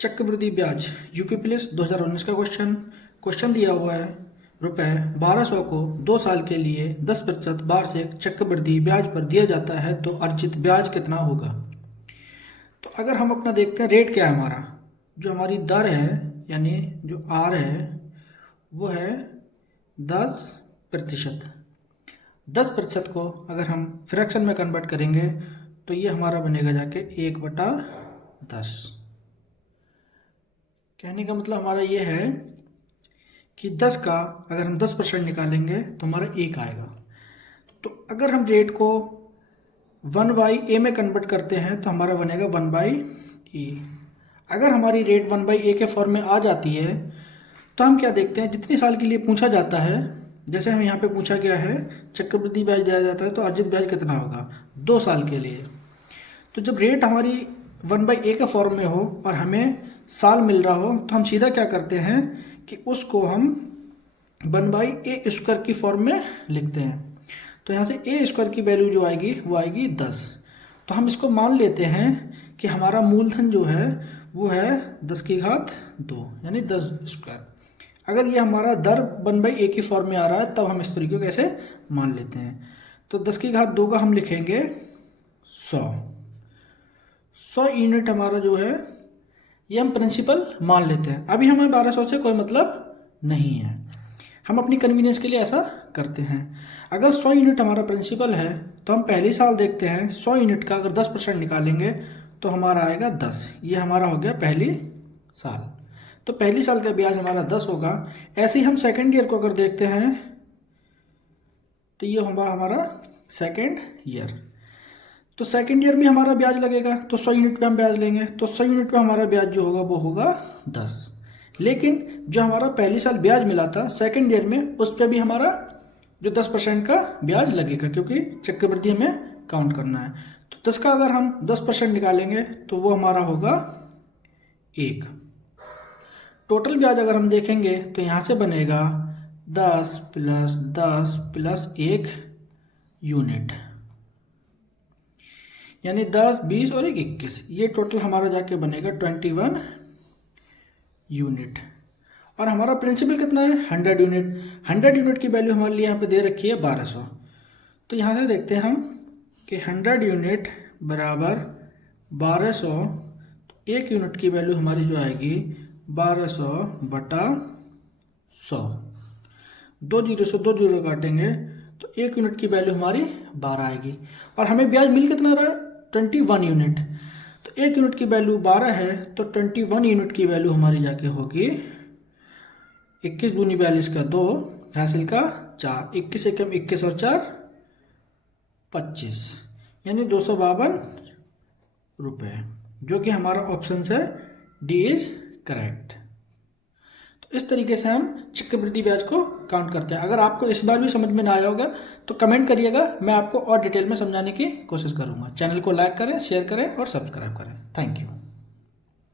चक्रवृद्धि ब्याज UP police 2019 का क्वेश्चन दिया हुआ है। रुपए 1200 को 2 साल के लिए 10% वार्षिक चक्रवृद्धि ब्याज पर दिया जाता है तो अर्जित ब्याज कितना होगा। तो अगर हम अपना देखते हैं रेट क्या है हमारा, जो हमारी दर है यानी जो आर है वो है 10%। 10% को अगर हम फ्रैक्शन में कन्वर्ट करेंगे तो ये हमारा बनेगा जाके 1/10। कहने का मतलब हमारा ये है कि 10 का अगर हम 10% निकालेंगे तो हमारा 1 आएगा। तो अगर हम रेट को 1/a में कन्वर्ट करते हैं तो हमारा बनेगा 1/e। अगर हमारी रेट 1/a के फॉर्म में आ जाती है तो हम क्या देखते हैं, जितनी साल के लिए पूछा जाता है, जैसे हम यहाँ पे पूछा गया है चक्रवृद्धि ब्याज दिया जाता है तो अर्जित ब्याज कितना होगा 2 साल के लिए। तो जब रेट हमारी 1/a के फॉर्म में हो और हमें साल मिल रहा हो तो हम सीधा क्या करते हैं कि उसको हम 1/a² की फॉर्म में लिखते हैं। तो यहाँ से a² की वैल्यू जो आएगी वो आएगी 10। तो हम इसको मान लेते हैं कि हमारा मूलधन जो है वो है 10⁻2 यानी 10²। अगर ये हमारा दर 1/a की फॉर्म में आ रहा है तब हम इस तरीके को कैसे मान लेते हैं। तो 10⁻2 का हम लिखेंगे 100 यूनिट हमारा जो है ये हम प्रिंसिपल मान लेते हैं। अभी हमें 1200 से कोई मतलब नहीं है, हम अपनी कन्वीनियंस के लिए ऐसा करते हैं। अगर 100 यूनिट हमारा प्रिंसिपल है तो हम पहली साल देखते हैं 100 यूनिट का अगर 10% निकालेंगे तो हमारा आएगा 10। ये हमारा हो गया पहली साल। तो पहली साल का ब्याज हमारा 10 होगा। ऐसे ही हम सेकेंड ईयर को अगर देखते हैं तो ये होगा हमारा सेकेंड ईयर। तो सेकेंड ईयर में हमारा ब्याज लगेगा तो 100 यूनिट पे हम ब्याज लेंगे तो 100 यूनिट पे हमारा ब्याज जो होगा वो होगा 10। लेकिन जो हमारा पहली साल ब्याज मिला था सेकेंड ईयर में उस पर भी हमारा जो 10% का ब्याज लगेगा क्योंकि चक्रवृद्धि हमें काउंट करना है। तो 10 का अगर हम 10% निकालेंगे तो वो हमारा होगा 1। टोटल ब्याज अगर हम देखेंगे तो यहाँ से बनेगा 10 + 10 + 1 यूनिट यानी 10, 20 और 21। ये टोटल हमारा जाके बनेगा 21 यूनिट। और हमारा प्रिंसिपल कितना है 100 यूनिट। 100 यूनिट की वैल्यू हमारे लिए यहाँ पे दे रखी है 1200। तो यहाँ से देखते हैं हम कि 100 यूनिट बराबर 1200। तो 1 यूनिट की वैल्यू हमारी जो आएगी 1200/100। 2 जीरो से 2 जीरो काटेंगे तो 1 यूनिट की वैल्यू हमारी 12 आएगी। और हमें ब्याज मिल कितना रहा है 21 यूनिट। तो 1 यूनिट की वैल्यू 12 है तो 21 यूनिट की वैल्यू हमारी जाके होगी 21 दूनी 42 का 2 हासिल का 4। 21 से कम 21 और 4 25 यानी 252 रुपये, जो कि हमारा ऑप्शन है डी इज करेक्ट। तो इस तरीके से हम चक्रवृद्धि ब्याज को काउंट करते हैं। अगर आपको इस बार भी समझ में ना आया होगा तो कमेंट करिएगा, मैं आपको और डिटेल में समझाने की कोशिश करूंगा। चैनल को लाइक करें, शेयर करें और सब्सक्राइब करें। Thank you.